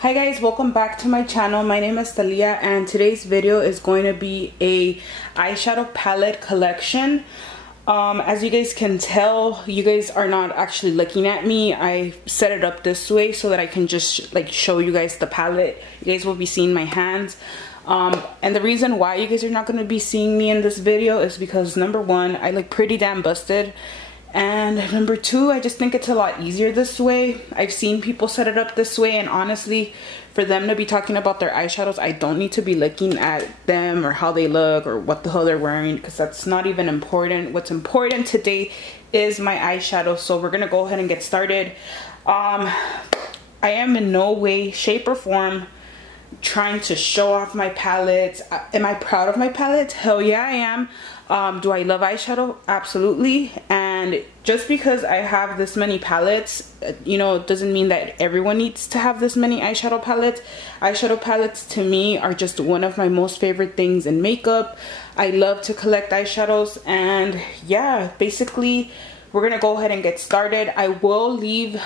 Hi guys, welcome back to my channel. My name is Talia and today's video is going to be a eyeshadow palette collection. As you guys can tell, you guys are not actually looking at me. I set it up this way so that I can just like show you guys the palette. You guys will be seeing my hands. And the reason why you guys are not going to be seeing me in this video is because number one, I look pretty damn busted. And number two, I just think it's a lot easier this way. I've seen people set it up this way, and honestly, for them to be talking about their eyeshadows, I don't need to be looking at them or how they look or what the hell they're wearing, because that's not even important. What's important today is my eyeshadow, so we're gonna go ahead and get started. I am in no way, shape, or form trying to show off my palettes. Am I proud of my palettes? Hell yeah, I am. Do I love eyeshadow? Absolutely. And just because I have this many palettes, you know, doesn't mean that everyone needs to have this many eyeshadow palettes. Eyeshadow palettes to me are just one of my most favorite things in makeup. I love to collect eyeshadows, and yeah, basically we're gonna go ahead and get started. I will leave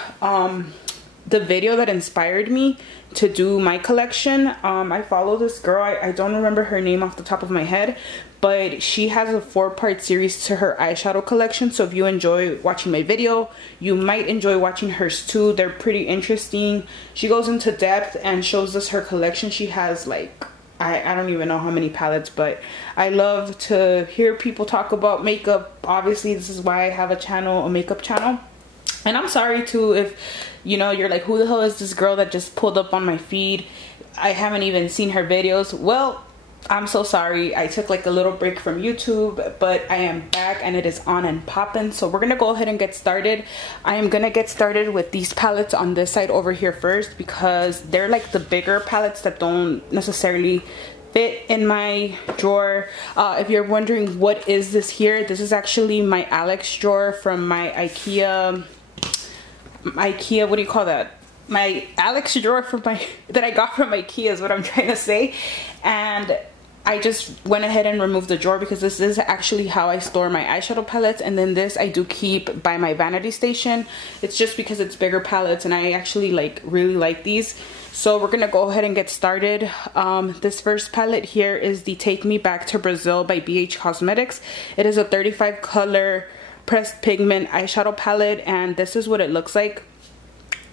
the video that inspired me to do my collection. I follow this girl, I don't remember her name off the top of my head, but she has a 4-part series to her eyeshadow collection. So if you enjoy watching my video, you might enjoy watching hers too. They're pretty interesting. She goes into depth and shows us her collection. She has like, I don't even know how many palettes, but I love to hear people talk about makeup. Obviously, this is why I have a channel, a makeup channel. And I'm sorry too if, you know, you're like, who the hell is this girl that just pulled up on my feed? I haven't even seen her videos. Well, I'm so sorry. I took like a little break from YouTube, but I am back and it is on and popping. So we're gonna go ahead and get started. I am gonna get started with these palettes on this side over here first, because they're like the bigger palettes that don't necessarily fit in my drawer. If you're wondering what is this here, this is actually my Alex drawer from my IKEA, what do you call that? My Alex drawer from that I got from IKEA is what I'm trying to say. And I just went ahead and removed the drawer because this is actually how I store my eyeshadow palettes. And then this I do keep by my vanity station. It's just because it's bigger palettes and I actually really like these. So we're gonna go ahead and get started. This first palette here is the Take Me Back to Brazil by BH Cosmetics. It is a 35 color pressed pigment eyeshadow palette, and this is what it looks like.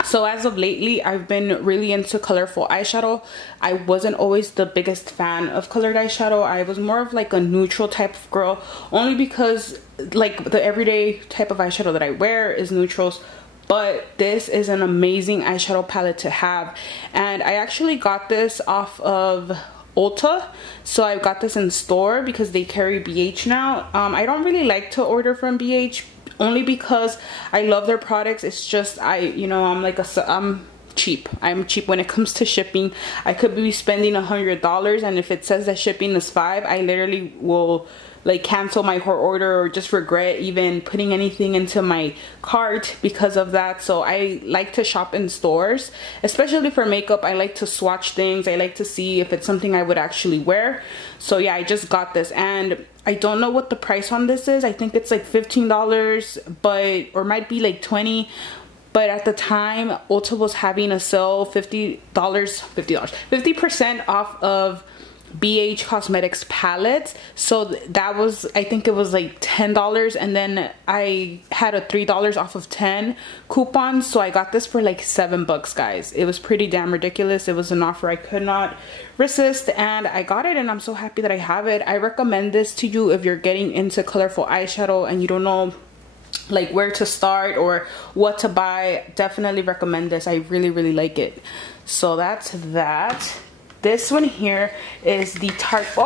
So as of lately, I've been really into colorful eyeshadow. I wasn't always the biggest fan of colored eyeshadow. I was more of like a neutral type of girl, only because like the everyday type of eyeshadow that I wear is neutrals. But this is an amazing eyeshadow palette to have. And I actually got this off of Ulta. So I got this in store because they carry BH now. I don't really like to order from BH, only because I love their products. It's just, I'm cheap. I'm cheap when it comes to shipping. I could be spending $100, and if it says that shipping is $5, I literally will like cancel my whole order or just regret even putting anything into my cart because of that. So I like to shop in stores, especially for makeup. I like to swatch things. I like to see if it's something I would actually wear. So yeah, I just got this, and I don't know what the price on this is. I think it's like $15, or might be like $20. But at the time, Ulta was having a sale, $50% off of BH Cosmetics palettes. So that was, I think it was like $10, and then I had a $3 off of 10 coupons, so I got this for like $7, guys. It was pretty damn ridiculous. It was an offer I could not resist, and I got it, and I'm so happy that I have it. I recommend this to you if you're getting into colorful eyeshadow and you don't know like where to start or what to buy. Definitely recommend this. I really like it. So that's that. This one here is the Tarte.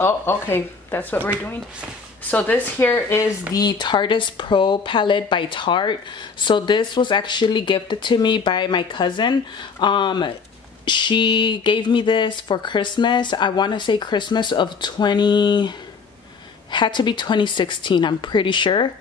Okay, that's what we're doing. So this here is the Tarteist Pro palette by Tarte. So this was actually gifted to me by my cousin. She gave me this for Christmas. I want to say Christmas of had to be 2016, I'm pretty sure.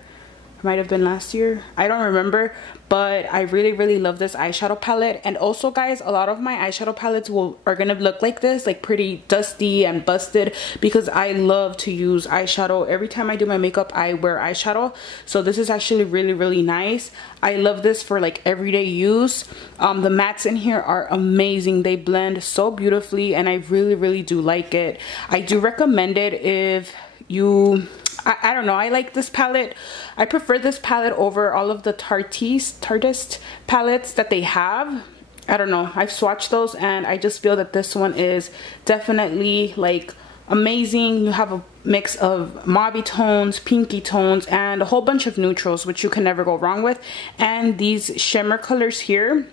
might have been last year, I don't remember, but I really love this eyeshadow palette. And also guys, a lot of my eyeshadow palettes are gonna look like this, like pretty dusty and busted, because I love to use eyeshadow. Every time I do my makeup I wear eyeshadow, so this is actually really nice. I love this for like everyday use. The mattes in here are amazing. They blend so beautifully and I really do like it. I do recommend it if you, I don't know, I like this palette. I prefer this palette over all of the Tartist palettes that they have. I don't know, I've swatched those and I just feel that this one is definitely like amazing. You have a mix of mauve tones, pinky tones, and a whole bunch of neutrals, which you can never go wrong with. And these shimmer colors here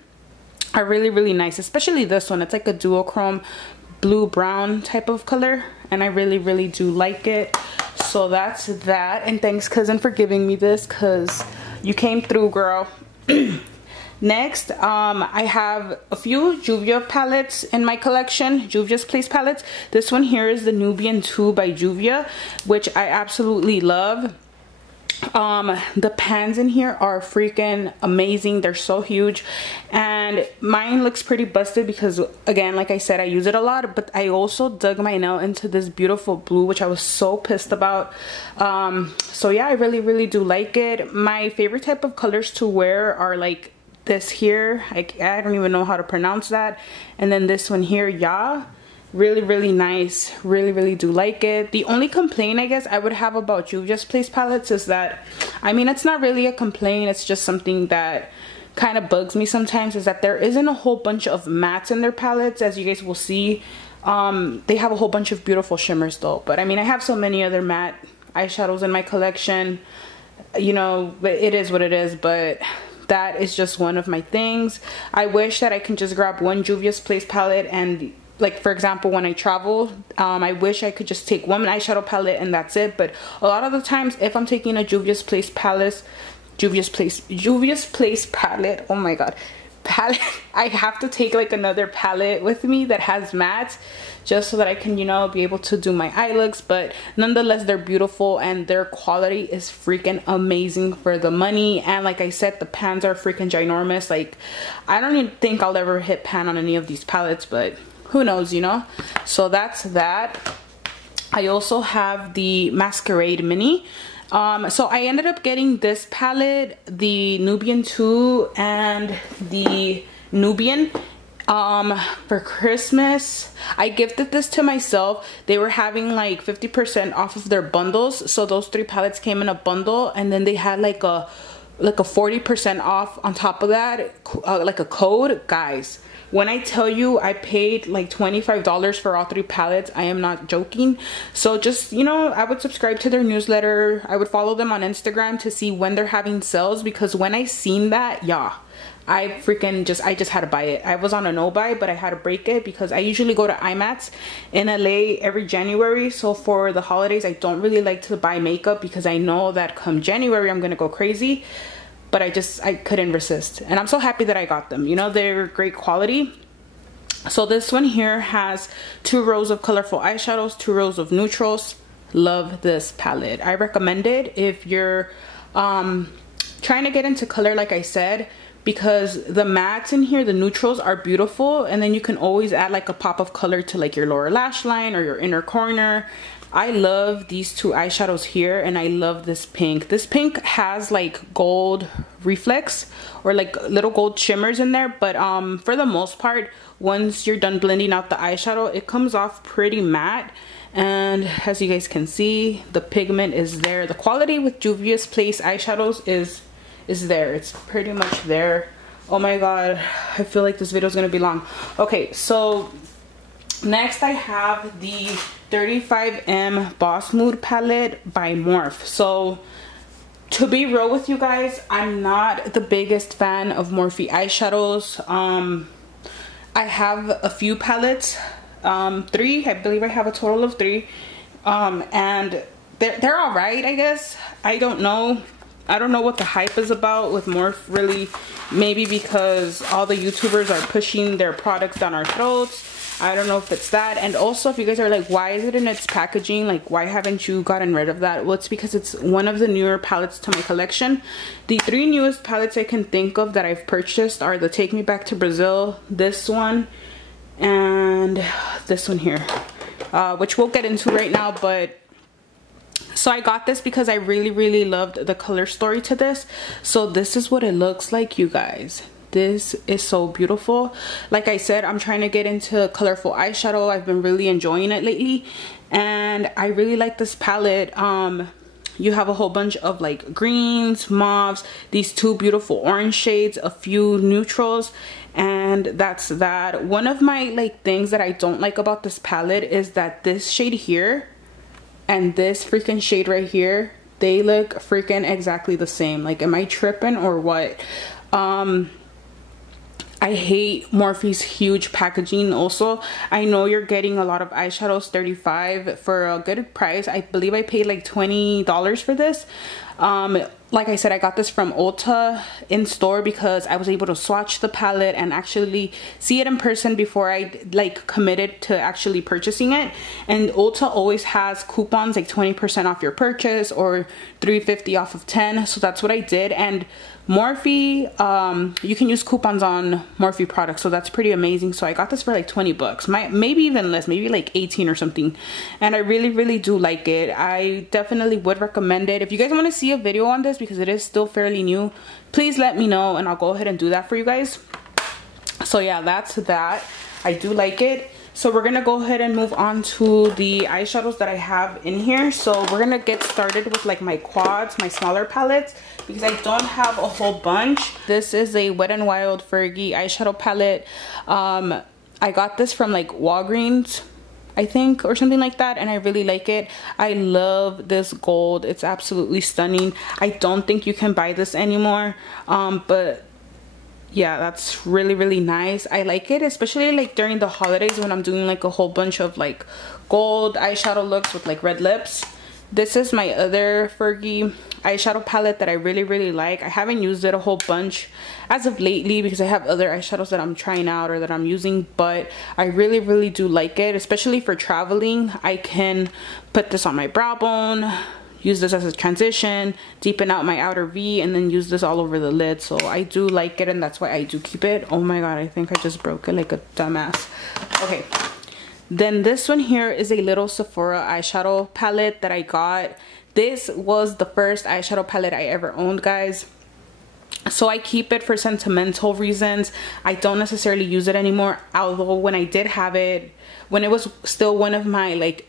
are really nice, especially this one. It's like a duochrome blue brown type of color and I really do like it. So that's that, and thanks cousin for giving me this, because you came through, girl. Next, I have a few Juvia palettes in my collection, Juvia's Place palettes. This one here is the Nubian 2 by Juvia, which I absolutely love. The pans in here are freaking amazing. They're so huge, and mine looks pretty busted because, again, like I said, I use it a lot. But I also dug my nail into this beautiful blue, which I was so pissed about. So yeah, I really do like it. My favorite type of colors to wear are like this here, I don't even know how to pronounce that, and then this one here, yeah, really nice. Really do like it. The only complaint I guess I would have about Juvia's Place palettes is that, I mean, it's not really a complaint, it's just something that kind of bugs me sometimes, is that there isn't a whole bunch of mattes in their palettes. As you guys will see, they have a whole bunch of beautiful shimmers though. But I mean, I have so many other matte eyeshadows in my collection, you know, but it is what it is. But that is just one of my things. I wish that I can just grab one Juvia's Place palette and, like, for example, when I travel, I wish I could just take one eyeshadow palette and that's it. But a lot of the times, if I'm taking a Juvia's Place palette, oh my god, palette, I have to take like another palette with me that has mattes, just so that I can, you know, be able to do my eye looks. But nonetheless, they're beautiful and their quality is freaking amazing for the money. And like I said, the pans are freaking ginormous. Like, I don't even think I'll ever hit pan on any of these palettes, but who knows, you know. So that's that. I also have the Masquerade Mini. So I ended up getting this palette, the Nubian 2 and the Nubian, for Christmas. I gifted this to myself. They were having like 50% off of their bundles, so those 3 palettes came in a bundle, and then they had like a 40% off on top of that, like a code. Guys, when I tell you I paid like $25 for all 3 palettes, I am not joking. So just, you know, I would subscribe to their newsletter. I would follow them on Instagram to see when they're having sales, because when I seen that, yeah, I just had to buy it. I was on a no buy, but I had to break it because I usually go to IMATS in LA every January. So for the holidays, I don't really like to buy makeup because I know that come January I'm gonna go crazy. But I couldn't resist, and I'm so happy that I got them. You know, they're great quality. So this one here has 2 rows of colorful eyeshadows, 2 rows of neutrals. Love this palette. I recommend it if you're trying to get into color, like I said, because the mattes in here, the neutrals are beautiful, and then you can always add like a pop of color to like your lower lash line or your inner corner. I love these 2 eyeshadows here, and I love this pink. This pink has like gold reflex or like little gold shimmers in there, but for the most part, once you're done blending out the eyeshadow, it comes off pretty matte. And as you guys can see, the pigment is there. The quality with Juvia's Place eyeshadows is there. It's pretty much there. Oh my god, I feel like this video is gonna be long. Okay, so next I have the 35M Boss Mood palette by Morphe. So to be real with you guys, I'm not the biggest fan of Morphe eyeshadows. I have a few palettes, 3, I believe I have a total of 3, and they're all right, I guess. I don't know what the hype is about with Morphe, really. Maybe because all the YouTubers are pushing their products down our throats. I don't know if it's that. And also, if you guys are like, why is it in its packaging? Like, why haven't you gotten rid of that? Well, it's because it's one of the newer palettes to my collection. The 3 newest palettes I can think of that I've purchased are the Take Me Back to Brazil, this one, and this one here, which we'll get into right now. But so I got this because I really loved the color story to this. So this is what it looks like, you guys. This is so beautiful. Like I said, I'm trying to get into colorful eyeshadow. I've been really enjoying it lately, and I really like this palette. You have a whole bunch of like greens, mauves, these 2 beautiful orange shades, a few neutrals, and that's that. One of my like things that I don't like about this palette is that this shade here and this freaking shade right here, they look freaking exactly the same. Like, am I tripping or what? I hate Morphe's huge packaging. Also, I know you're getting a lot of eyeshadows, $35 for a good price. I believe I paid like $20 for this. Like I said, I got this from Ulta in store because I was able to swatch the palette and actually see it in person before I like committed to actually purchasing it. And Ulta always has coupons like 20% off your purchase or $3.50 off of 10. So that's what I did. And Morphe, you can use coupons on Morphe products, so that's pretty amazing. So I got this for like 20 bucks, maybe even less, maybe like 18 or something. And I really do like it. I definitely would recommend it. If you guys want to see a video on this, because it is still fairly new, please let me know and I'll go ahead and do that for you guys. So yeah, that's that. I do like it. So we're gonna go ahead and move on to the eyeshadows that I have in here. So we're gonna get started with like my quads, my smaller palettes, because I don't have a whole bunch. This is a Wet n Wild Fergie eyeshadow palette. I got this from like Walgreens, I think, or something like that, and I really like it. I love this gold. It's absolutely stunning. I don't think you can buy this anymore, but yeah, that's really nice. I like it, especially like during the holidays when I'm doing like a whole bunch of like gold eyeshadow looks with like red lips. This is my other Fergie eyeshadow palette that I really like. I haven't used it a whole bunch as of lately because I have other eyeshadows that I'm trying out or that I'm using, but I really do like it, especially for traveling. I can put this on my brow bone, use this as a transition, deepen out my outer V, and then use this all over the lid. So I do like it, and that's why I do keep it. Oh my god, I think I just broke it like a dumbass. Okay, then this one here is a little Sephora eyeshadow palette that I got. This was the first eyeshadow palette I ever owned, guys. So I keep it for sentimental reasons. I don't necessarily use it anymore, although when I did have it, when it was still one of my like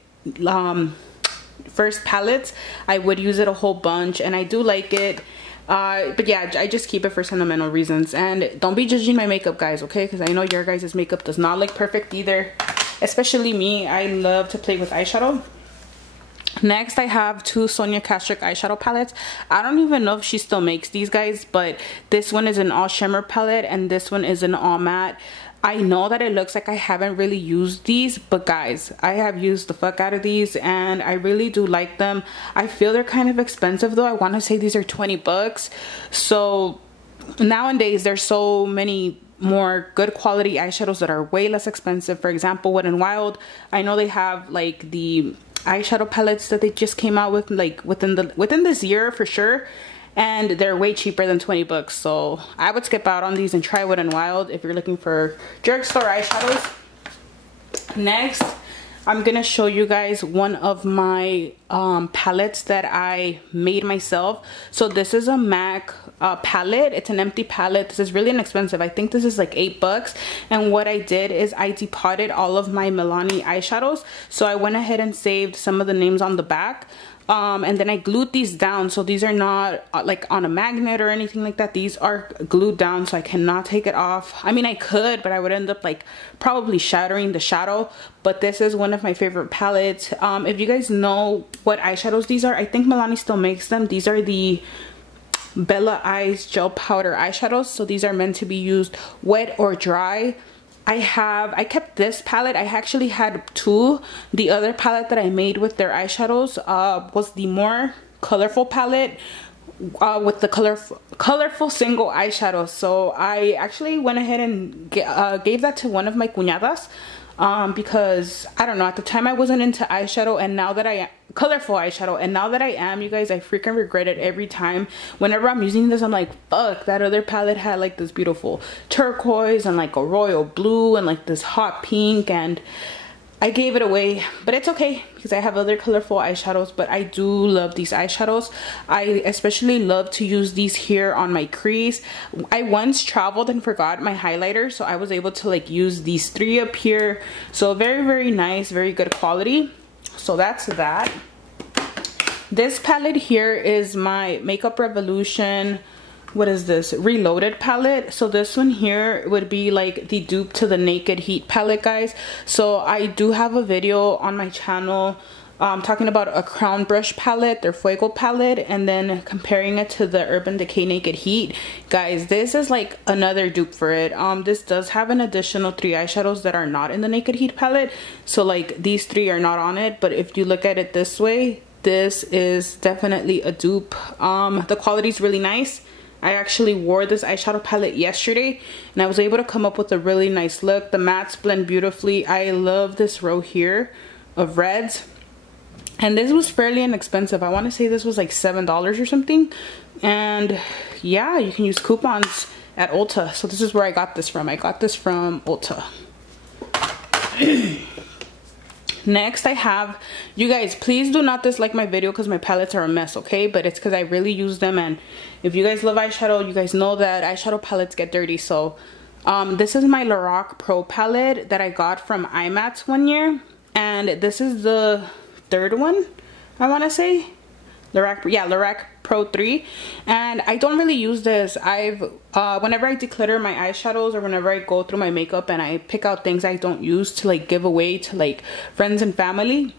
first palettes, I would use it a whole bunch, and I do like it. But yeah, I just keep it for sentimental reasons. And don't be judging my makeup, guys, okay? Because I know your guys' makeup does not look perfect either, especially me. I love to play with eyeshadow. Next, I have 2 Sonia Kashuk eyeshadow palettes. I don't even know if she still makes these, guys, but this one is an all shimmer palette and this one is an all matte. I know that it looks like I haven't really used these, but guys, I have used the fuck out of these and I really do like them. I feel they're kind of expensive though. I want to say these are 20 bucks. So nowadays there's so many more good quality eyeshadows that are way less expensive. For example, Wet n Wild, I know they have like the eyeshadow palettes that they just came out with like within this year for sure, and they're way cheaper than 20 bucks. So I would skip out on these and try Wet n Wild if you're looking for drugstore eyeshadows. Next, I'm gonna show you guys one of my palettes that I made myself. So this is a MAC palette. It's an empty palette. This is really inexpensive. I think this is like 8 bucks. And what I did is I depotted all of my Milani eyeshadows. So I went ahead and saved some of the names on the back. And then I glued these down, so these are not like on a magnet or anything like that. These are glued down, so I cannot take it off. I mean, I could, but I would end up like probably shattering the shadow. But this is one of my favorite palettes. If you guys know what eyeshadows these are, I think Milani still makes them. These are the Bella Eyes gel powder eyeshadows, so these are meant to be used wet or dry. I kept this palette. I actually had 2. The other palette that I made with their eyeshadows was the more colorful palette with the colorful single eyeshadow. So I actually went ahead and gave that to one of my cuñadas. because I don't know, at the time I wasn't into eyeshadow, and now that I am colorful eyeshadow, and now that I am, you guys, I freaking regret it every time. Whenever I'm using this, I'm like, fuck, that other palette had like this beautiful turquoise and like a royal blue and like this hot pink, and I gave it away, but it's okay because I have other colorful eyeshadows. But I do love these eyeshadows. I especially love to use these here on my crease. I once traveled and forgot my highlighter, so I was able to like use these 3 up here. So very, very nice, very good quality. So that's that. This palette here is my Makeup Revolution, what is this, Reloaded palette. So this one here would be like the dupe to the Naked Heat palette, guys. So I do have a video on my channel talking about a Crown Brush palette, their Fuego palette, and then comparing it to the Urban Decay Naked Heat. Guys, this is like another dupe for it. This does have an additional 3 eyeshadows that are not in the Naked Heat palette, so like these 3 are not on it. But if you look at it this way, this is definitely a dupe. The quality is really nice. I actually wore this eyeshadow palette yesterday and I was able to come up with a really nice look. The mattes blend beautifully. I love this row here of reds. And this was fairly inexpensive. I want to say this was like $7 or something. And yeah, you can use coupons at Ulta. So this is where I got this from. I got this from Ulta. Next I have, you guys, please do not dislike my video because my palettes are a mess, okay? But it's because I really use them, and if you guys love eyeshadow, you guys know that eyeshadow palettes get dirty. So this is my Lorac Pro palette that I got from IMATS one year, and this is the 3rd one, I want to say. Lorac Pro 3, and I don't really use this. Whenever I declutter my eyeshadows or whenever I go through my makeup and I pick out things I don't use to like give away to like friends and family,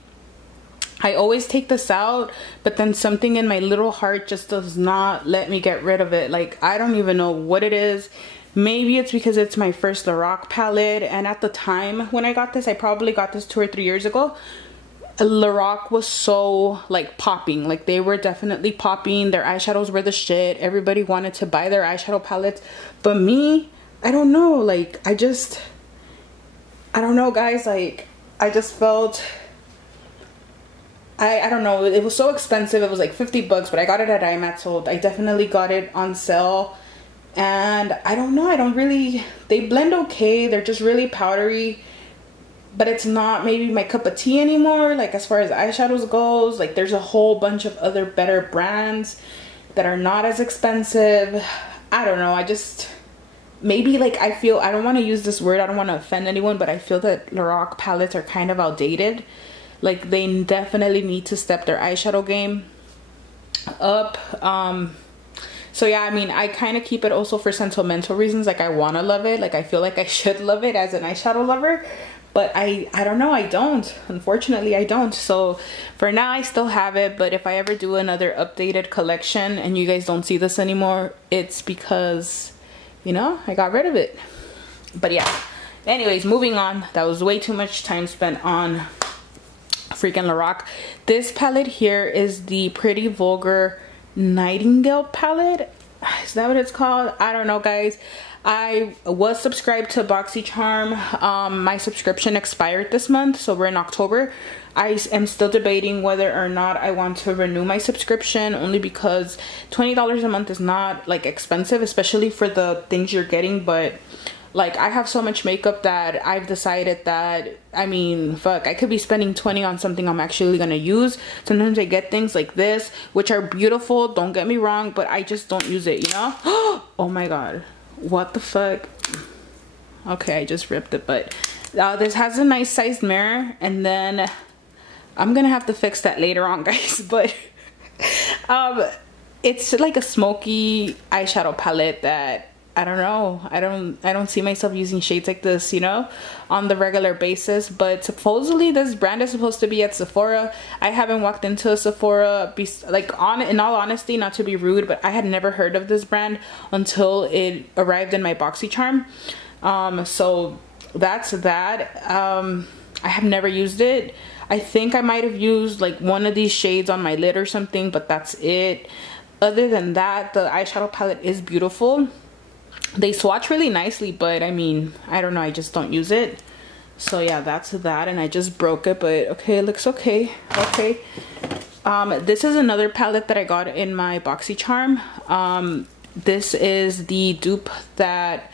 I always take this out, but then something in my little heart just does not let me get rid of it. Like, I don't even know what it is. Maybe it's because it's my first Lorac palette, and at the time when I got this, I probably got this 2 or 3 years ago, Lorac was so like popping. Like, they were definitely popping. Their eyeshadows were the shit. Everybody wanted to buy their eyeshadow palettes, but me, I don't know, like I don't know, guys. Like, I just felt, I don't know, it was so expensive. It was like 50 bucks, but I got it at IMATS, so I definitely got it on sale. And I don't know, they blend okay. They're just really powdery, but it's not maybe my cup of tea anymore. Like, as far as eyeshadows goes, like there's a whole bunch of other better brands that are not as expensive. I don't know, maybe like I don't want to use this word, I don't want to offend anyone, but I feel that Lorac palettes are kind of outdated. Like, they definitely need to step their eyeshadow game up. So yeah, I mean, I kind of keep it also for sentimental reasons. Like, I want to love it. Like, I feel like I should love it as an eyeshadow lover. But I don't know, I don't. Unfortunately, I don't. So for now, I still have it. But if I ever do another updated collection and you guys don't see this anymore, it's because, you know, I got rid of it. But yeah. Anyways, moving on. That was way too much time spent on freaking Lorac. This palette here is the Pretty Vulgar Nightingale palette. Is that what it's called? I don't know, guys. I was subscribed to BoxyCharm. My subscription expired this month, so we're in October. I am still debating whether or not I want to renew my subscription, only because $20 a month is not like expensive, especially for the things you're getting. But like, I have so much makeup that I've decided that, I mean, fuck, I could be spending $20 on something I'm actually gonna use. Sometimes I get things like this, which are beautiful, don't get me wrong, but I just don't use it, you know? Oh my god. What the fuck? Okay, I just ripped it, but this has a nice sized mirror, and then I'm gonna have to fix that later on, guys. But it's like a smoky eyeshadow palette that I don't know, I don't see myself using shades like this, you know, on the regular basis. But supposedly this brand is supposed to be at Sephora. I haven't walked into a Sephora, in all honesty, not to be rude, but I had never heard of this brand until it arrived in my BoxyCharm. So that's that. I have never used it. I think I might have used like one of these shades on my lid or something, but that's it. Other than that, the eyeshadow palette is beautiful. They swatch really nicely, but I mean, I don't know, I just don't use it. So yeah, that's that, and I just broke it, but okay, it looks okay. Okay. This is another palette that I got in my BoxyCharm. This is the dupe that,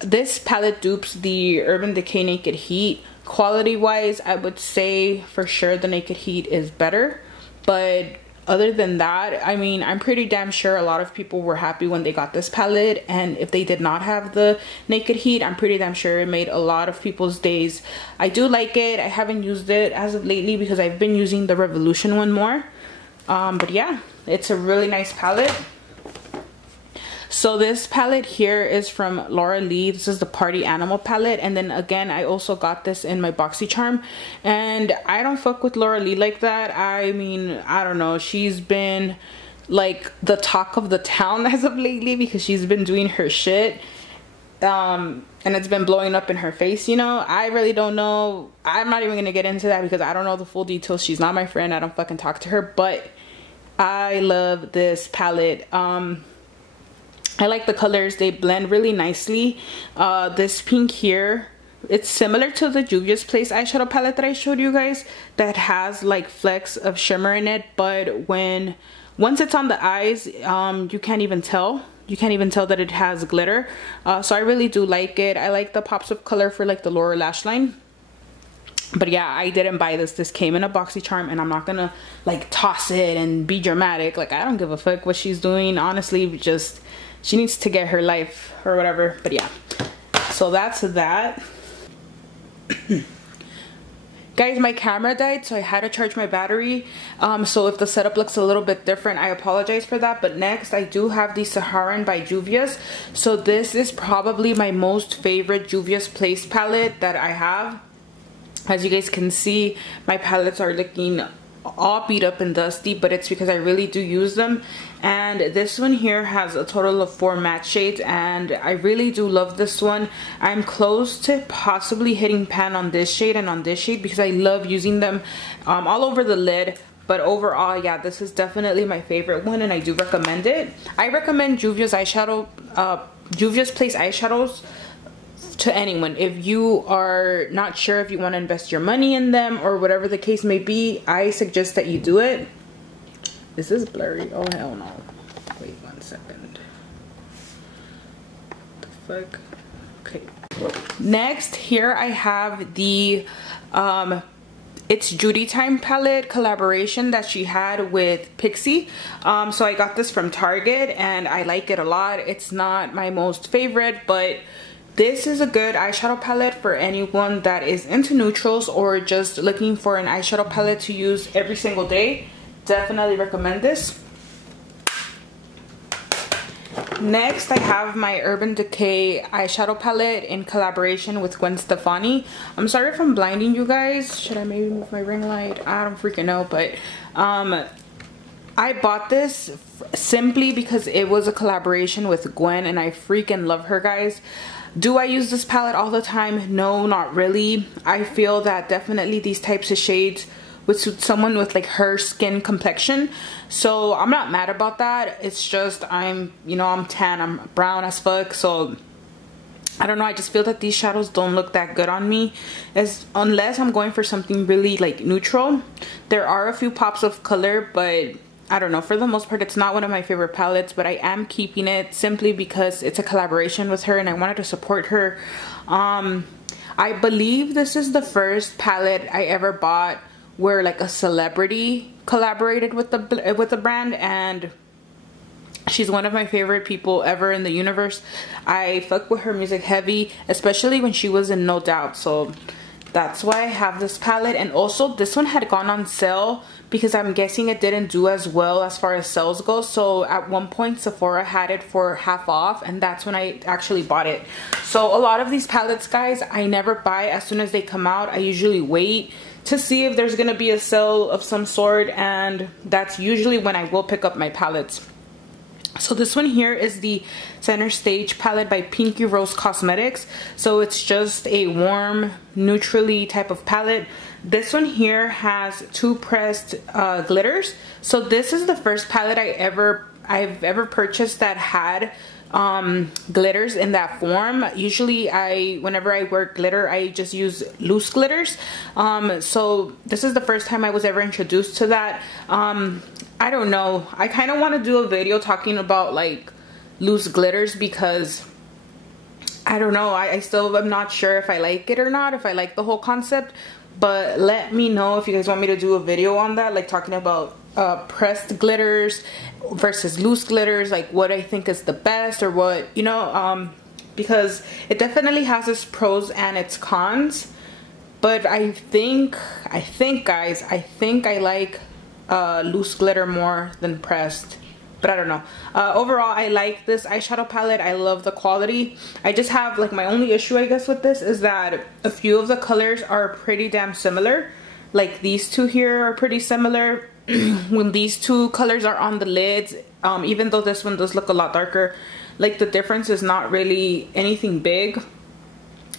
this palette dupes the Urban Decay Naked Heat. Quality wise, I would say for sure the Naked Heat is better, but other than that, I mean, I'm pretty damn sure a lot of people were happy when they got this palette, and if they did not have the Naked Heat, I'm pretty damn sure it made a lot of people's days. I do like it. I haven't used it as of lately because I've been using the Revolution one more, but yeah, it's a really nice palette. So this palette here is from Laura Lee. This is the Party Animal palette, and then again, I also got this in my BoxyCharm, and I don't fuck with Laura Lee like that. I mean, I don't know, she's been like the talk of the town as of lately because she's been doing her shit, and it's been blowing up in her face, you know. I really don't know. I'm not even gonna get into that because I don't know the full details. She's not my friend. I don't fucking talk to her, but I love this palette. I like the colors. They blend really nicely. This pink here, it's similar to the Juvia's Place eyeshadow palette that I showed you guys that has like flecks of shimmer in it, but once it's on the eyes, you can't even tell. You can't even tell that it has glitter. So I really do like it. I like the pops of color for like the lower lash line. But yeah, I didn't buy this. This came in a BoxyCharm, and I'm not gonna like toss it and be dramatic. Like, I don't give a fuck what she's doing. Honestly, just she needs to get her life or whatever. But yeah, so that's that. Guys, my camera died, so I had to charge my battery. So if the setup looks a little bit different, I apologize for that. But next, I do have the Saharan by Juvia's. So this is probably my most favorite Juvia's Place palette that I have. As you guys can see, my palettes are looking all beat up and dusty, but it's because I really do use them. And this one here has a total of 4 matte shades, and I really do love this one. I'm close to possibly hitting pan on this shade and on this shade because I love using them all over the lid. But overall, yeah, this is definitely my favorite one, and I do recommend it. I recommend Juvia's Place eyeshadows to anyone. If you are not sure if you want to invest your money in them or whatever the case may be, I suggest that you do it. Is this blurry? Oh hell no. Wait 1 second. The fuck? Okay. Next, here I have the It's Judy Time palette collaboration that she had with Pixi. So I got this from Target, and I like it a lot. It's not my most favorite, but this is a good eyeshadow palette for anyone that is into neutrals or just looking for an eyeshadow palette to use every single day. Definitely recommend this. Next, I have my Urban Decay eyeshadow palette in collaboration with Gwen Stefani. I'm sorry if I'm blinding you guys. Should I maybe move my ring light? I don't freaking know, but I bought this simply because it was a collaboration with Gwen, and I freaking love her, guys. Do I use this palette all the time? No, not really. I feel that definitely these types of shades would suit someone with like her skin complexion. So I'm not mad about that. It's just I'm tan, I'm brown as fuck. So I don't know, I just feel that these shadows don't look that good on me, unless I'm going for something really like neutral. There are a few pops of color, but I don't know, for the most part it's not one of my favorite palettes, but I am keeping it simply because it's a collaboration with her and I wanted to support her. I believe this is the first palette I ever bought where like a celebrity collaborated with the brand, and she's one of my favorite people ever in the universe. I fuck with her music heavy, especially when she was in No Doubt. So that's why I have this palette. And also this one had gone on sale because I'm guessing it didn't do as well as far as sales go. So at one point Sephora had it for half off, and that's when I actually bought it. So a lot of these palettes, guys, I never buy as soon as they come out. I usually wait to see if there's gonna be a sale of some sort, and that's usually when I will pick up my palettes. So this one here is the Center Stage palette by Pinky Rose Cosmetics. So it's just a warm, neutrally type of palette. This one here has 2 pressed glitters. So this is the first palette I've ever purchased that had glitters in that form. Usually whenever I wear glitter, I just use loose glitters. So this is the first time I was ever introduced to that. I don't know, I kind of want to do a video talking about like loose glitters, because I don't know, I still am not sure if I like it or not, if I like the whole concept. But let me know if you guys want me to do a video on that, like talking about pressed glitters versus loose glitters, like what I think is the best, or what, you know, because it definitely has its pros and its cons. But I think guys, I like loose glitter more than pressed. But I don't know. Overall, I like this eyeshadow palette. I love the quality. I just have, like, my only issue, I guess, with this is that a few of the colors are pretty damn similar. Like, these two here are pretty similar. When these two colors are on the lids, even though this one does look a lot darker, like, the difference is not really anything big.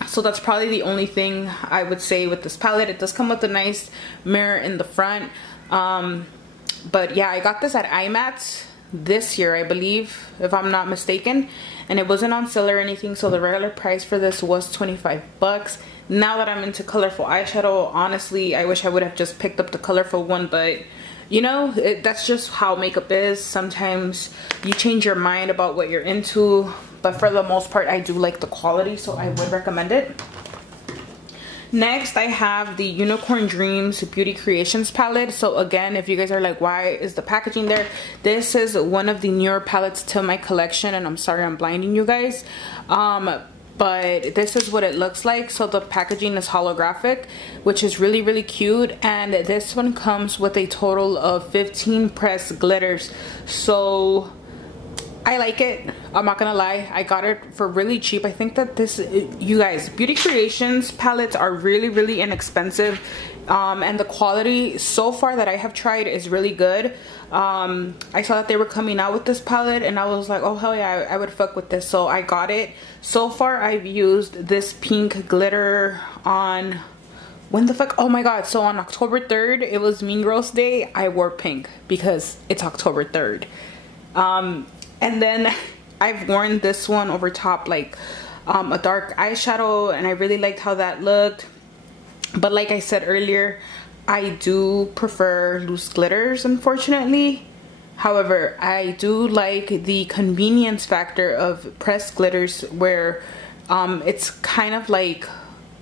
So that's probably the only thing I would say with this palette. It does come with a nice mirror in the front. But yeah, I got this at IMATS this year, I believe, if I'm not mistaken, and it wasn't on sale or anything, so the regular price for this was 25 bucks. Now that I'm into colorful eyeshadow, honestly, I wish I would have just picked up the colorful one, but you know, that's just how makeup is. Sometimes you change your mind about what you're into, but for the most part, I do like the quality, so I would recommend it. Next, I have the Unicorn Dreams Beauty Creations palette. So again, if you guys are like, why is the packaging there? This is one of the newer palettes to my collection, and I'm sorry I'm blinding you guys. But this is what it looks like. So the packaging is holographic, which is really, really cute. And this one comes with a total of 15 pressed glitters. So I like it. I'm not gonna lie, I got it for really cheap. I think that this, you guys, Beauty Creations palettes are really, really inexpensive, and the quality so far that I have tried is really good. I saw that they were coming out with this palette, and I was like, oh hell yeah, I would fuck with this, so I got it. So far I've used this pink glitter on, when the fuck, oh my god, so on October 3rd, it was Mean Girls Day, I wore pink because it's October 3rd. And then I've worn this one over top, like a dark eyeshadow, and I really liked how that looked. But like I said earlier, I do prefer loose glitters, unfortunately. However, I do like the convenience factor of pressed glitters, where it's kind of like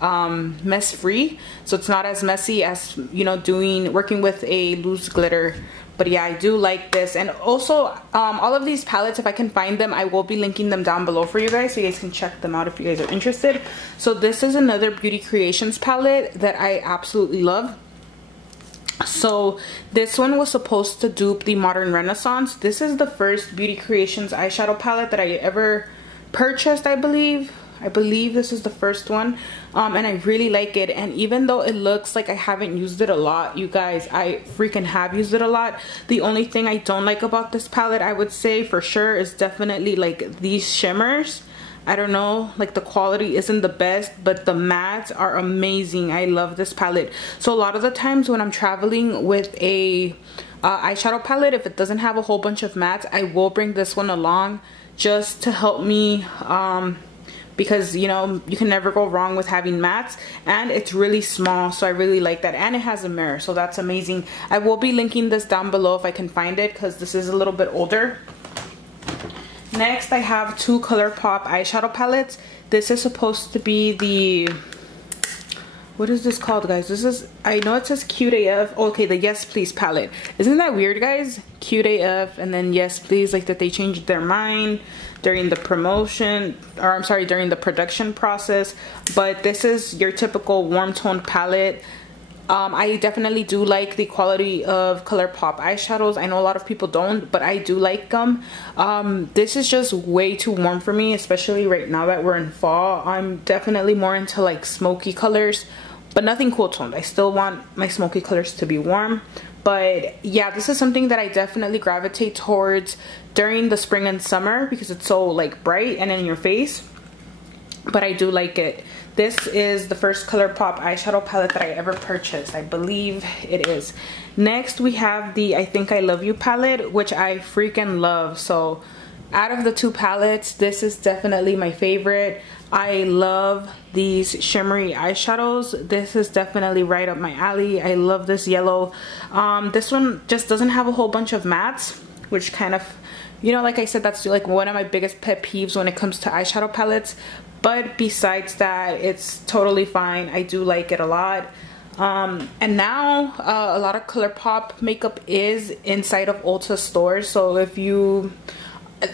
mess free, so it's not as messy as, you know, working with a loose glitter. But yeah, I do like this. And also all of these palettes, if I can find them, I will be linking them down below for you guys, so you guys can check them out if you guys are interested. So this is another Beauty Creations palette that I absolutely love. So this one was supposed to dupe the Modern Renaissance. This is the first Beauty Creations eyeshadow palette that I ever purchased, I believe. This is the first one, and I really like it. And even though it looks like I haven't used it a lot, you guys, I freaking have used it a lot. The only thing I don't like about this palette, I would say for sure, is definitely like these shimmers. I don't know, like the quality isn't the best, but the mattes are amazing. I love this palette. So a lot of the times when I'm traveling with a eyeshadow palette, if it doesn't have a whole bunch of mattes, I will bring this one along just to help me, because you know, you can never go wrong with having mattes, and it's really small, so I really like that. And it has a mirror, so that's amazing. I will be linking this down below if I can find it, because this is a little bit older. Next, I have two ColourPop eyeshadow palettes. This is supposed to be the, what is this called, guys? This is, I know it says Cute AF. Okay, the Yes Please palette. Isn't that weird, guys? Cute AF and then Yes Please, like that they changed their mind during the promotion, or I'm sorry, during the production process. But this is your typical warm tone palette. I definitely do like the quality of ColourPop eyeshadows. I know a lot of people don't, but I do like them. This is just way too warm for me, especially right now that we're in fall. I'm definitely more into like smoky colors, but nothing cool toned. I still want my smoky colors to be warm. But yeah, this is something that I definitely gravitate towards during the spring and summer, because it's so like bright and in your face. But I do like it. This is the first ColourPop eyeshadow palette that I ever purchased. I believe it is. Next, we have the I Think I Love You palette, which I freaking love. So out of the two palettes, this is definitely my favorite. I love these shimmery eyeshadows. This is definitely right up my alley. I love this yellow. This one just doesn't have a whole bunch of mattes, which kind of, you know, like I said, that's like one of my biggest pet peeves when it comes to eyeshadow palettes. But besides that, it's totally fine. I do like it a lot. And now a lot of ColourPop makeup is inside of Ulta stores. So if you,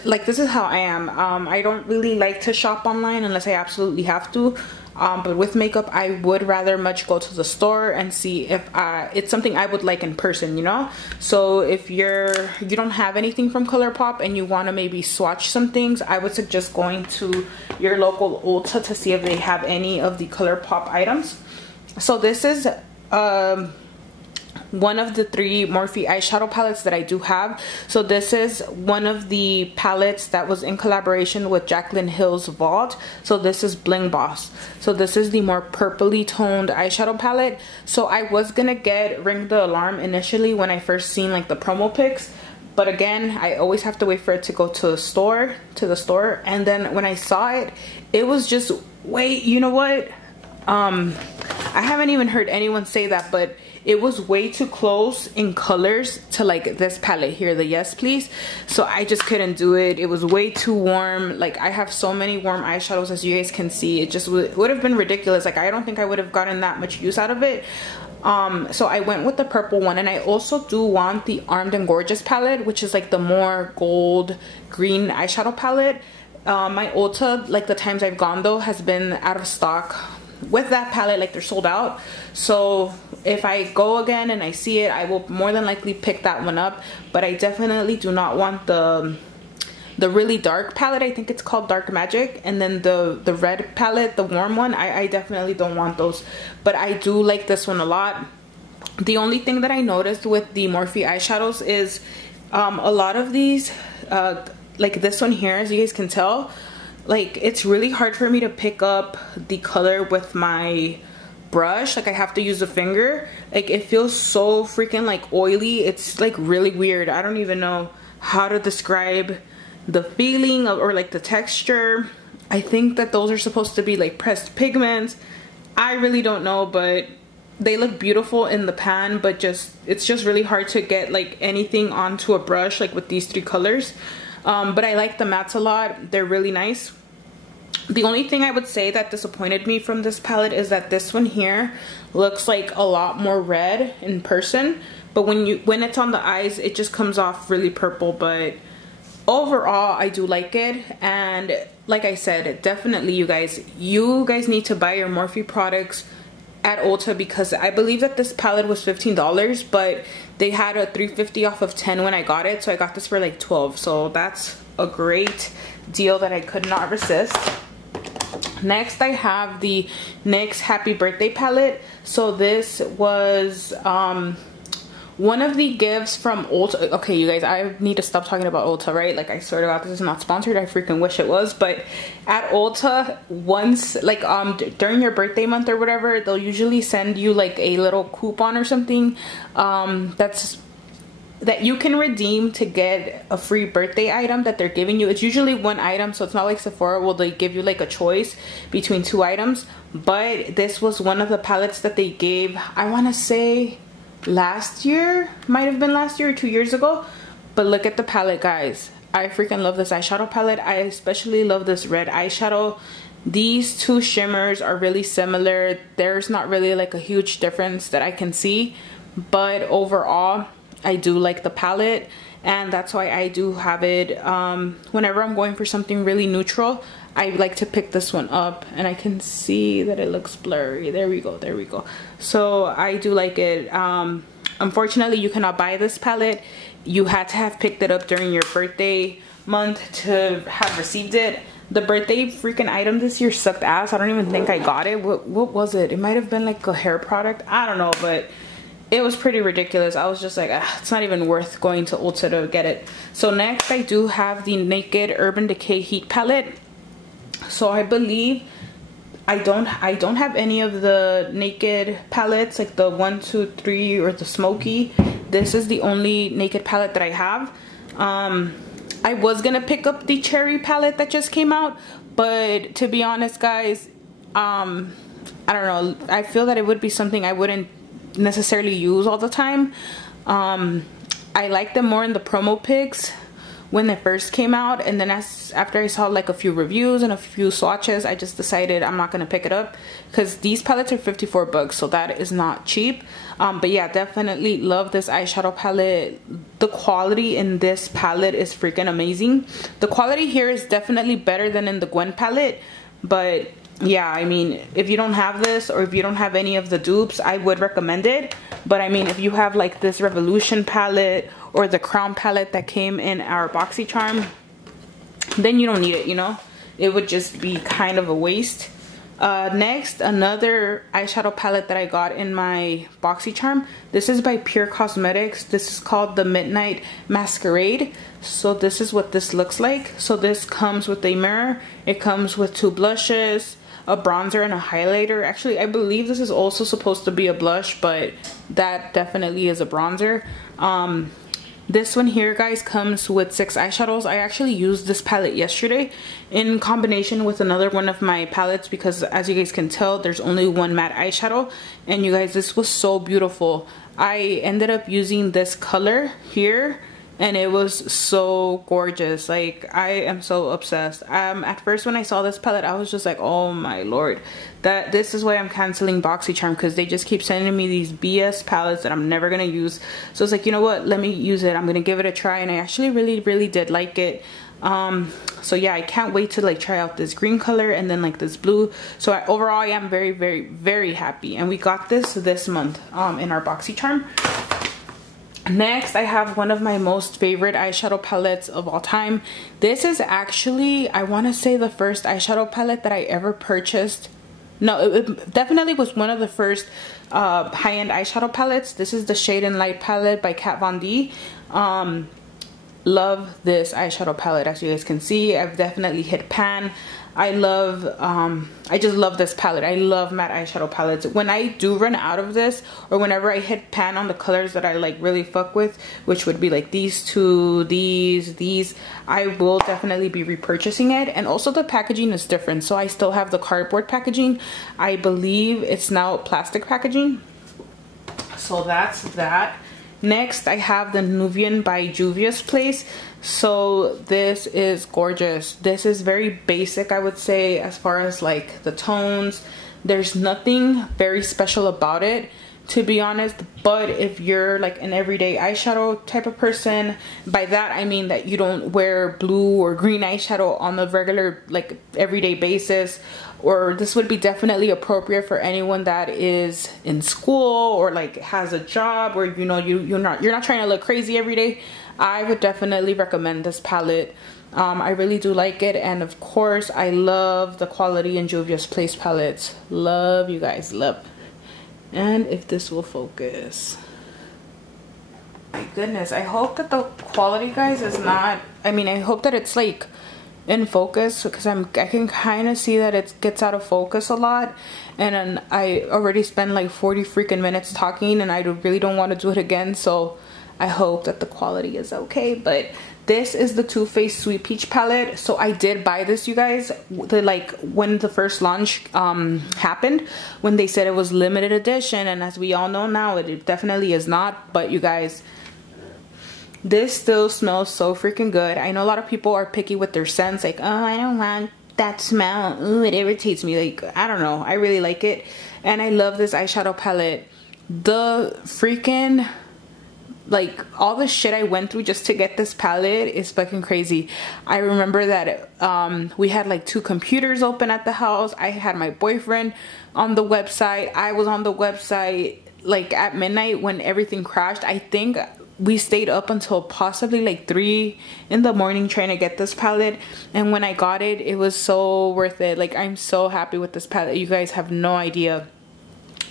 like, this is how I am. I don't really like to shop online unless I absolutely have to. But with makeup, I would rather much go to the store and see if it's something I would like in person, you know? So if you don't have anything from ColourPop and you want to maybe swatch some things, I would suggest going to your local Ulta to see if they have any of the ColourPop items. So this is one of the 3 Morphe eyeshadow palettes that I do have. So this is one of the palettes that was in collaboration with Jaclyn Hill's Vault. So this is Bling Boss. So this is the more purpley toned eyeshadow palette. So I was gonna get Ring the Alarm initially when I first seen like the promo pics, but again, I always have to wait for it to go to the store, and then when I saw it, it was just, wait, you know what? I haven't even heard anyone say that, but it was way too close in colors to like this palette here, the Yes Please. So I just couldn't do it. It was way too warm. Like, I have so many warm eyeshadows, as you guys can see. It just would have been ridiculous. Like, I don't think I would have gotten that much use out of it. So I went with the purple one, and I also do want the Armed and Gorgeous palette, which is like the more gold green eyeshadow palette. My Ulta, like the times I've gone though, has been out of stock with that palette. Like, they're sold out. So if I go again and I see it, I will more than likely pick that one up. But I definitely do not want the really dark palette. I think it's called Dark Magic. And then the red palette, the warm one, I definitely don't want those. But I do like this one a lot. The only thing that I noticed with the Morphe eyeshadows is a lot of these, like this one here, as you guys can tell, like, it's really hard for me to pick up the color with my brush. Like, I have to use a finger. Like, it feels so freaking like oily. It's like really weird. I don't even know how to describe the feeling of, or like the texture. I think that those are supposed to be like pressed pigments. I really don't know, but they look beautiful in the pan, but it's just really hard to get like anything onto a brush like with these 3 colors. But I like the mattes a lot. They're really nice. The only thing I would say that disappointed me from this palette is that this one here looks like a lot more red in person, but when it's on the eyes, it just comes off really purple. But overall, I do like it. And like I said, definitely you guys need to buy your Morphe products at Ulta, because I believe that this palette was $15, but they had a $3.50 off of 10 when I got it, so I got this for like 12. So that's a great deal that I could not resist. Next, I have the NYX Happy Birthday palette. So this was one of the gifts from Ulta. Okay, you guys, I need to stop talking about Ulta, right? Like, I swear to God, this is not sponsored. I freaking wish it was. But at Ulta, once, like, during your birthday month or whatever, they'll usually send you like a little coupon or something that you can redeem to get a free birthday item that they're giving you. It's usually one item, so it's not like Sephora will they give you like a choice between 2 items. But this was one of the palettes that they gave, I want to say last year, might have been last year or 2 years ago. But look at the palette, guys. I freaking love this eyeshadow palette. I especially love this red eyeshadow. These 2 shimmers are really similar. There's not really like a huge difference that I can see, but overall I do like the palette, and that's why I do have it. Whenever I'm going for something really neutral, I like to pick this one up. And I can see that it looks blurry. There we go. So I do like it. Unfortunately, you cannot buy this palette. You had to have picked it up during your birthday month to have received it. The birthday freaking item this year sucked ass. I don't even think I got it. What was it? It might have been like a hair product. I don't know, but it was pretty ridiculous. I was just like, it's not even worth going to Ulta to get it. So next, I do have the Naked Urban Decay Heat palette. So I believe I don't have any of the Naked palettes, like the 1, 2, 3 or the smoky. This is the only Naked palette that I have. I was gonna pick up the cherry palette that just came out, but to be honest guys, I don't know, I feel that it would be something I wouldn't necessarily use all the time. I like them more in the promo pics when they first came out, and then after I saw like a few reviews and a few swatches, I just decided I'm not gonna pick it up, because these palettes are 54 bucks, so that is not cheap. But yeah, definitely love this eyeshadow palette. The quality in this palette is freaking amazing. The quality here is definitely better than in the Gwen palette, but yeah, I mean, if you don't have this, or if you don't have any of the dupes, I would recommend it. But I mean, if you have like this Revolution palette or the Crown palette that came in our BoxyCharm, then you don't need it, you know? It would just be kind of a waste. Next, another eyeshadow palette that I got in my BoxyCharm. This is by Pure Cosmetics. This is called the Midnight Masquerade. So this is what this looks like. So this comes with a mirror. It comes with 2 blushes, a bronzer, and a highlighter. Actually, I believe this is also supposed to be a blush, but that definitely is a bronzer. This one here, guys, comes with 6 eyeshadows. I actually used this palette yesterday in combination with another one of my palettes, because as you guys can tell, there's only one matte eyeshadow. And you guys, this was so beautiful. I ended up using this color here, and it was so gorgeous. Like, I am so obsessed. At first when I saw this palette, I was just like, oh my lord, this is why I'm canceling BoxyCharm, because they just keep sending me these BS palettes that I'm never gonna use. So it's like, you know what, let me use it. I'm gonna give it a try, and I actually really did like it. So yeah, I can't wait to like try out this green color and then like this blue. So overall, I am very happy, and we got this month in our BoxyCharm. Next, I have one of my most favorite eyeshadow palettes of all time. This is actually, I want to say, the first eyeshadow palette that I ever purchased. No, it definitely was one of the first high-end eyeshadow palettes. This is the Shade and Light palette by Kat Von D. Love this eyeshadow palette. As you guys can see, I've definitely hit pan. I just love this palette. I love matte eyeshadow palettes. When I do run out of this, or whenever I hit pan on the colors that I like really fuck with, which would be like these two, these, I will definitely be repurchasing it. And also the packaging is different, so I still have the cardboard packaging. I believe it's now plastic packaging. So that's that. Next, I have the Nuvian by Juvia's Place. So this is gorgeous. This is very basic, I would say, as far as like the tones. There's nothing very special about it, to be honest. But if you're like an everyday eyeshadow type of person, by that I mean that you don't wear blue or green eyeshadow on a regular like everyday basis, or this would be definitely appropriate for anyone that is in school or like has a job where, you know, you're not trying to look crazy every day. I would definitely recommend this palette. I really do like it, and of course I love the quality in Juvia's Place palettes. Love, you guys, love. And if this will focus, my goodness, I hope that the quality, guys, is not, I mean, I hope that it's like in focus, because I can kind of see that it gets out of focus a lot, and then I already spent like 40 freaking minutes talking, and I really don't want to do it again. So I hope that the quality is okay. But this is the Too Faced Sweet Peach palette. So I did buy this, you guys, when the first launch happened, when they said it was limited edition, and as we all know now, it definitely is not. But you guys, this still smells so freaking good. I know a lot of people are picky with their scents, like, oh, I don't want that smell, ooh, it irritates me. Like, I don't know, I really like it, and I love this eyeshadow palette. The freaking, like, all the shit I went through just to get this palette is fucking crazy. I remember that we had like 2 computers open at the house. I had my boyfriend on the website. I was on the website like at midnight when everything crashed. I think we stayed up until possibly like 3 in the morning trying to get this palette, and when I got it, it was so worth it. Like, I'm so happy with this palette. You guys have no idea.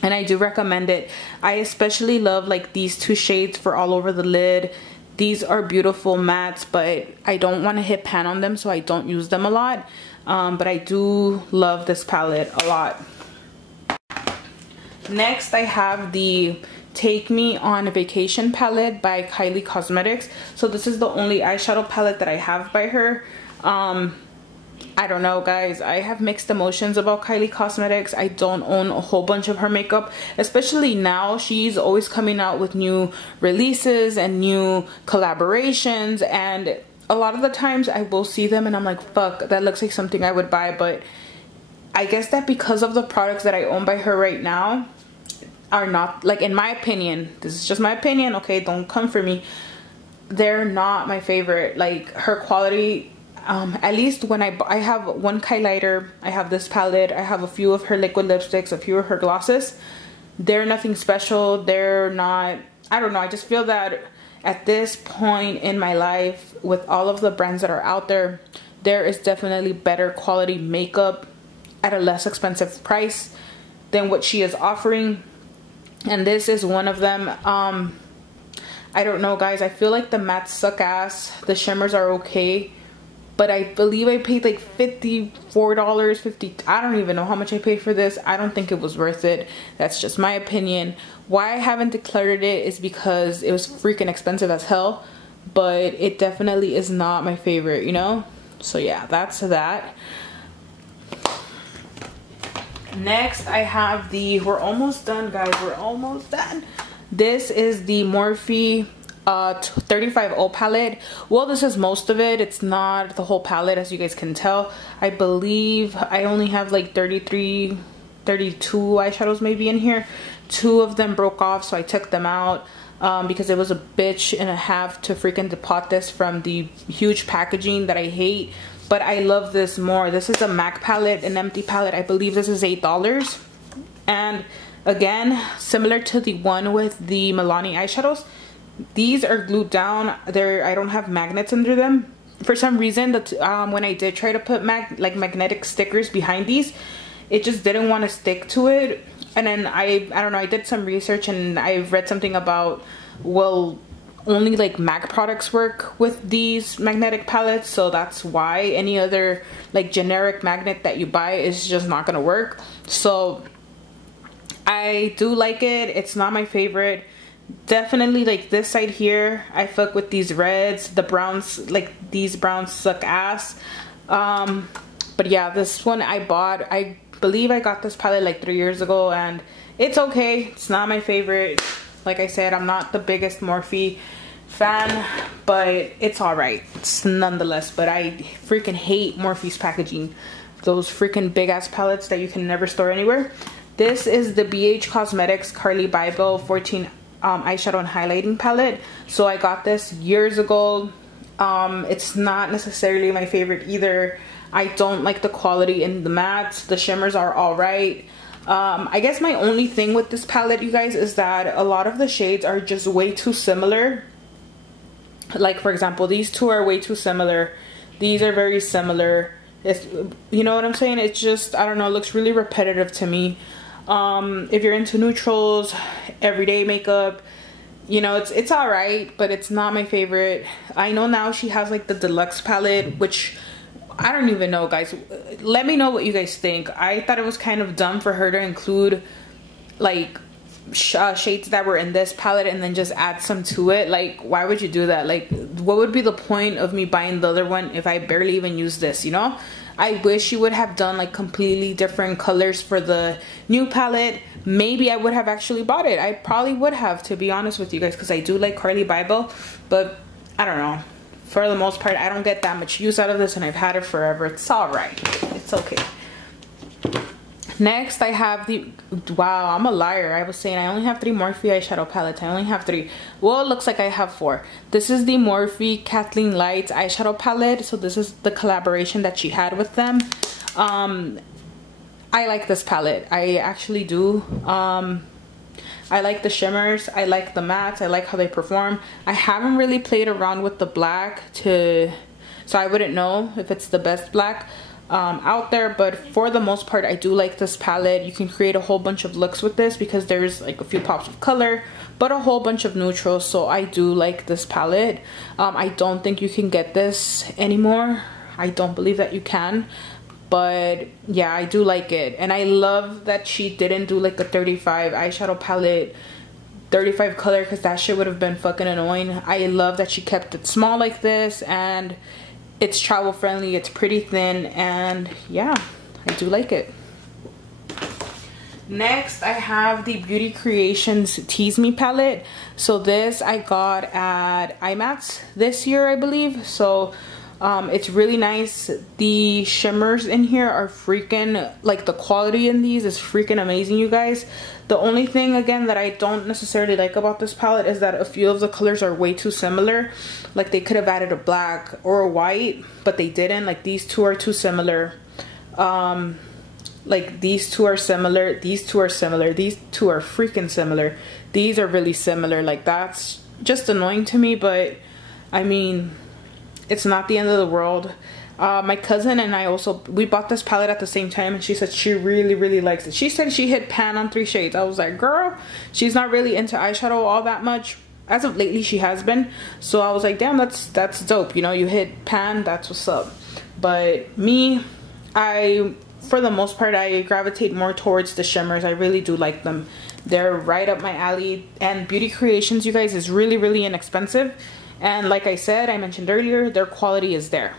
And I do recommend it. I especially love like these 2 shades for all over the lid. These are beautiful mattes, but I don't want to hit pan on them, so I don't use them a lot. But I do love this palette a lot. Next, I have the Take Me on a Vacation palette by Kylie Cosmetics. So this is the only eyeshadow palette that I have by her. I don't know, guys. I have mixed emotions about Kylie Cosmetics. I don't own a whole bunch of her makeup, especially now. She's always coming out with new releases and new collaborations, and a lot of the times I will see them and I'm like, fuck, that looks like something I would buy. But I guess that because of the products that I own by her right now are not, like, in my opinion, this is just my opinion, okay, don't come for me, they're not my favorite. Like, her quality, at least when I have one highlighter, I have this palette, I have a few of her liquid lipsticks, a few of her glosses. They're nothing special. They're not, I don't know, I just feel that at this point in my life, with all of the brands that are out there, there is definitely better quality makeup at a less expensive price than what she is offering, and this is one of them. I don't know, guys, I feel like the mattes suck ass. The shimmers are okay, but I believe I paid like $54, 50, I don't even know how much I paid for this. I don't think it was worth it. That's just my opinion. Why I haven't declared it is because it was freaking expensive as hell, but it definitely is not my favorite, you know? So yeah, that's that. Next, I have the, we're almost done, guys, we're almost done. This is the Morphe 35O palette. Well, this is most of it. It's not the whole palette, as you guys can tell. I believe I only have like 33, 32 eyeshadows maybe in here. 2 of them broke off, so I took them out because it was a bitch and a half to freaking depot this from the huge packaging that I hate. But I love this more. This is a MAC palette, an empty palette. I believe this is $8. And again, similar to the one with the Milani eyeshadows, these are glued down. I don't have magnets under them. For some reason, when I did try to put magnetic stickers behind these, it just didn't want to stick to it. And then I don't know, I did some research and I read something about, well, only like MAC products work with these magnetic palettes, so that's why any other like generic magnet that you buy is just not gonna work. So I do like it. It's not my favorite. Definitely like this side here, I fuck with these reds. The browns, like these browns suck ass. But yeah, this one I bought, I believe I got this palette like 3 years ago, and it's okay. It's not my favorite. Like I said, I'm not the biggest Morphe fan, but it's alright. It's nonetheless. But I freaking hate Morphe's packaging. Those freaking big ass palettes that you can never store anywhere. This is the BH Cosmetics Carli Bybel 14 eyeshadow and highlighting palette. So I got this years ago. It's not necessarily my favorite either. I don't like the quality in the mattes. The shimmers are alright. I guess my only thing with this palette, you guys, is that a lot of the shades are just way too similar. Like, for example, these two are way too similar. These are very similar. It's, you know what I'm saying? It's just, I don't know, it looks really repetitive to me. If you're into neutrals, everyday makeup, you know, it's alright, but it's not my favorite. I know now she has like the deluxe palette, which I don't even know, guys. Let me know what you guys think. I thought it was kind of dumb for her to include like shades that were in this palette and then just add some to it. Like, why would you do that? Like, what would be the point of me buying the other one if I barely even use this, you know? I wish you would have done like completely different colors for the new palette. Maybe I would have actually bought it. I probably would have, to be honest with you guys, because I do like Carli Bybel, but I don't know. For the most part, I don't get that much use out of this, and I've had it forever. It's alright. It's okay. Next, I have the, wow, I'm a liar. I was saying I only have 3 Morphe eyeshadow palettes. I only have 3. Well, it looks like I have 4. This is the Morphe Kathleen Lights eyeshadow palette. So this is the collaboration that she had with them. I like this palette. I actually do. I like the shimmers. I like the mattes. I like how they perform. I haven't really played around with the black so I wouldn't know if it's the best black out there, but for the most part I do like this palette. You can create a whole bunch of looks with this because there's like a few pops of color but a whole bunch of neutrals, so I do like this palette. I don't think you can get this anymore. I don't believe that you can, but yeah, I do like it. And I love that she didn't do like a 35 eyeshadow palette 35 color, because that shit would have been fucking annoying. I love that she kept it small like this, and it's travel friendly, it's pretty thin, and yeah, I do like it. Next, I have the Beauty Creations Tease Me palette. So this I got at IMAX this year, I believe. So it's really nice. The shimmers in here are freaking, like, the quality in these is freaking amazing, you guys. The only thing, again, that I don't necessarily like about this palette is that a few of the colors are way too similar. Like, they could have added a black or a white, but they didn't. Like, these two are too similar. Like, these two are similar, these two are similar, these two are freaking similar, these are really similar. Like, that's just annoying to me, but I mean, it's not the end of the world. My cousin and I we bought this palette at the same time, and she said she really likes it. She said she hit pan on 3 shades. I was like, girl, she's not really into eyeshadow all that much. As of lately, she has been. So I was like, damn, that's dope. You know, you hit pan, that's what's up. But me, for the most part, I gravitate more towards the shimmers. I really do like them. They're right up my alley. And Beauty Creations, you guys, is really inexpensive. And like I said, I mentioned earlier, their quality is there.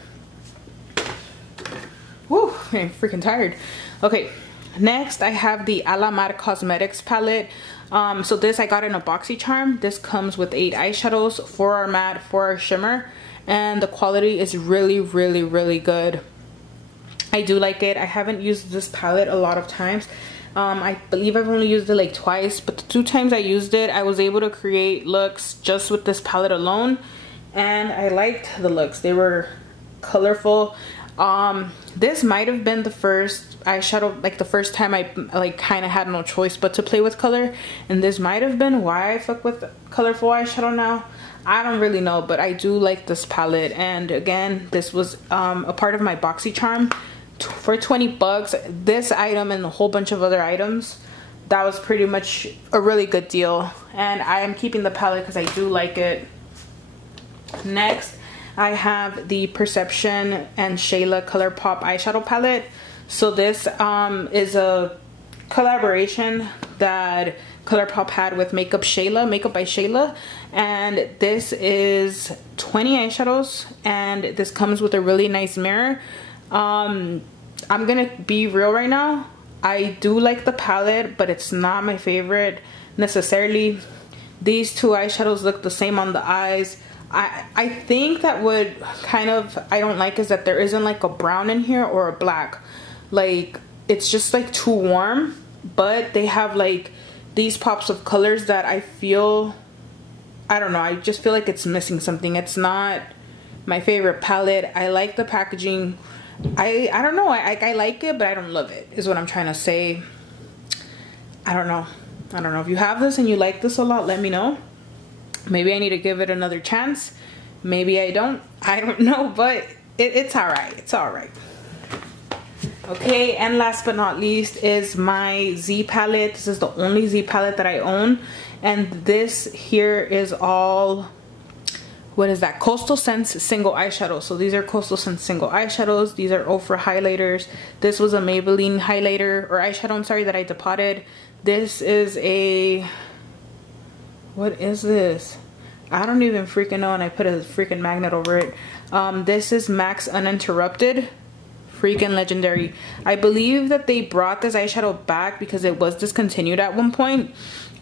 Woo, I'm freaking tired. Okay, next I have the Alamar Cosmetics palette. So this I got in a BoxyCharm. This comes with 8 eyeshadows, 4 are matte, 4 are shimmer. And the quality is really good. I do like it. I haven't used this palette a lot of times. I believe I've only used it like twice, but the 2 times I used it, I was able to create looks just with this palette alone, and I liked the looks. They were colorful. This might have been the first eyeshadow, like the first time I like kind of had no choice but to play with color, and this might have been why I fuck with colorful eyeshadow now. I don't really know, but I do like this palette. And again, this was a part of my BoxyCharm. For 20 bucks, this item and a whole bunch of other items, that was pretty much a really good deal. And I am keeping the palette because I do like it. Next, I have the Perception and Shayla ColourPop eyeshadow palette. So this is a collaboration that ColourPop had with Makeup by Shayla, and this is 20 eyeshadows, and this comes with a really nice mirror. I'm gonna be real right now, I do like the palette, but it's not my favorite necessarily. These 2 eyeshadows look the same on the eyes. I think that what kind of I don't like is that there isn't like a brown in here or a black. Like, it's just like too warm, but they have like these pops of colors that I feel, I don't know, I just feel like it's missing something. It's not my favorite palette. I like the packaging. I don't know, I like it, but I don't love it, is what I'm trying to say. I don't know if you have this and you like this a lot, let me know. Maybe I need to give it another chance, maybe I don't know, but it's alright. Okay, and last but not least is my Z palette. This is the only Z palette that I own, and this here is all, what is that? Coastal Scents single eyeshadow. So these are Coastal Scents single eyeshadows. These are Ofra highlighters. This was a Maybelline highlighter or eyeshadow, I'm sorry, that I depotted. This is a, what is this? I don't even freaking know, and I put a freaking magnet over it. This is MAC's Uninterrupted. Freaking legendary. I believe that they brought this eyeshadow back because it was discontinued at one point.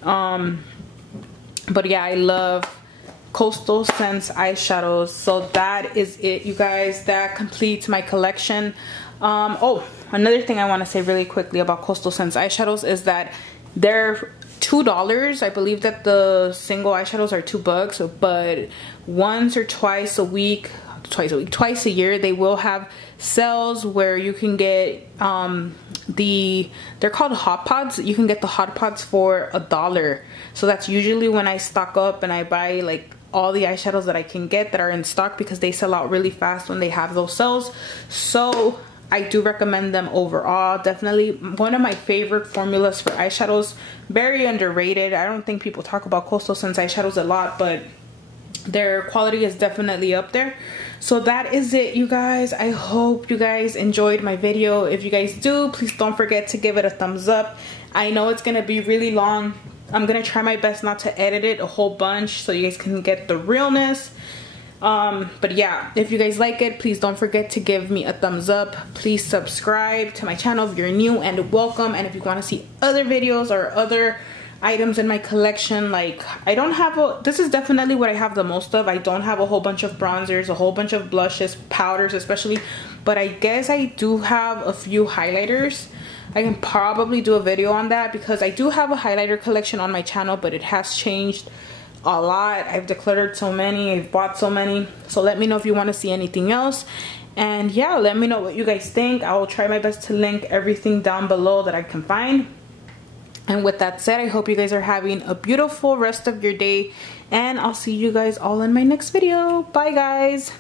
But yeah, I love Coastal Scents eyeshadows. So that is it, you guys. That completes my collection. Oh, another thing I want to say really quickly about Coastal Scents eyeshadows is that they're $2. I believe that the single eyeshadows are $2, but once or twice a year they will have sales where you can get they're called Hot Pods. You can get the Hot Pods for $1. So that's usually when I stock up and I buy like all the eyeshadows that I can get that are in stock, because they sell out really fast when they have those sales. So I do recommend them overall. Definitely one of my favorite formulas for eyeshadows. Very underrated. I don't think people talk about Coastal Scents eyeshadows a lot, but their quality is definitely up there. So that is it, you guys. I hope you guys enjoyed my video. If you guys do, please don't forget to give it a thumbs up. I know it's gonna be really long, I'm gonna try my best not to edit it a whole bunch so you guys can get the realness. But yeah, if you guys like it, please don't forget to give me a thumbs up. Please subscribe to my channel if you're new, and welcome. And if you want to see other videos or other items in my collection, like I don't have a, this is definitely what I have the most of. I don't have a whole bunch of bronzers, a whole bunch of blushes, powders especially, but I guess I do have a few highlighters. I can probably do a video on that because I do have a highlighter collection on my channel, but it has changed a lot. I've decluttered so many, I've bought so many. So let me know if you want to see anything else. And yeah, let me know what you guys think. I will try my best to link everything down below that I can find. And with that said, I hope you guys are having a beautiful rest of your day, and I'll see you guys all in my next video. Bye guys.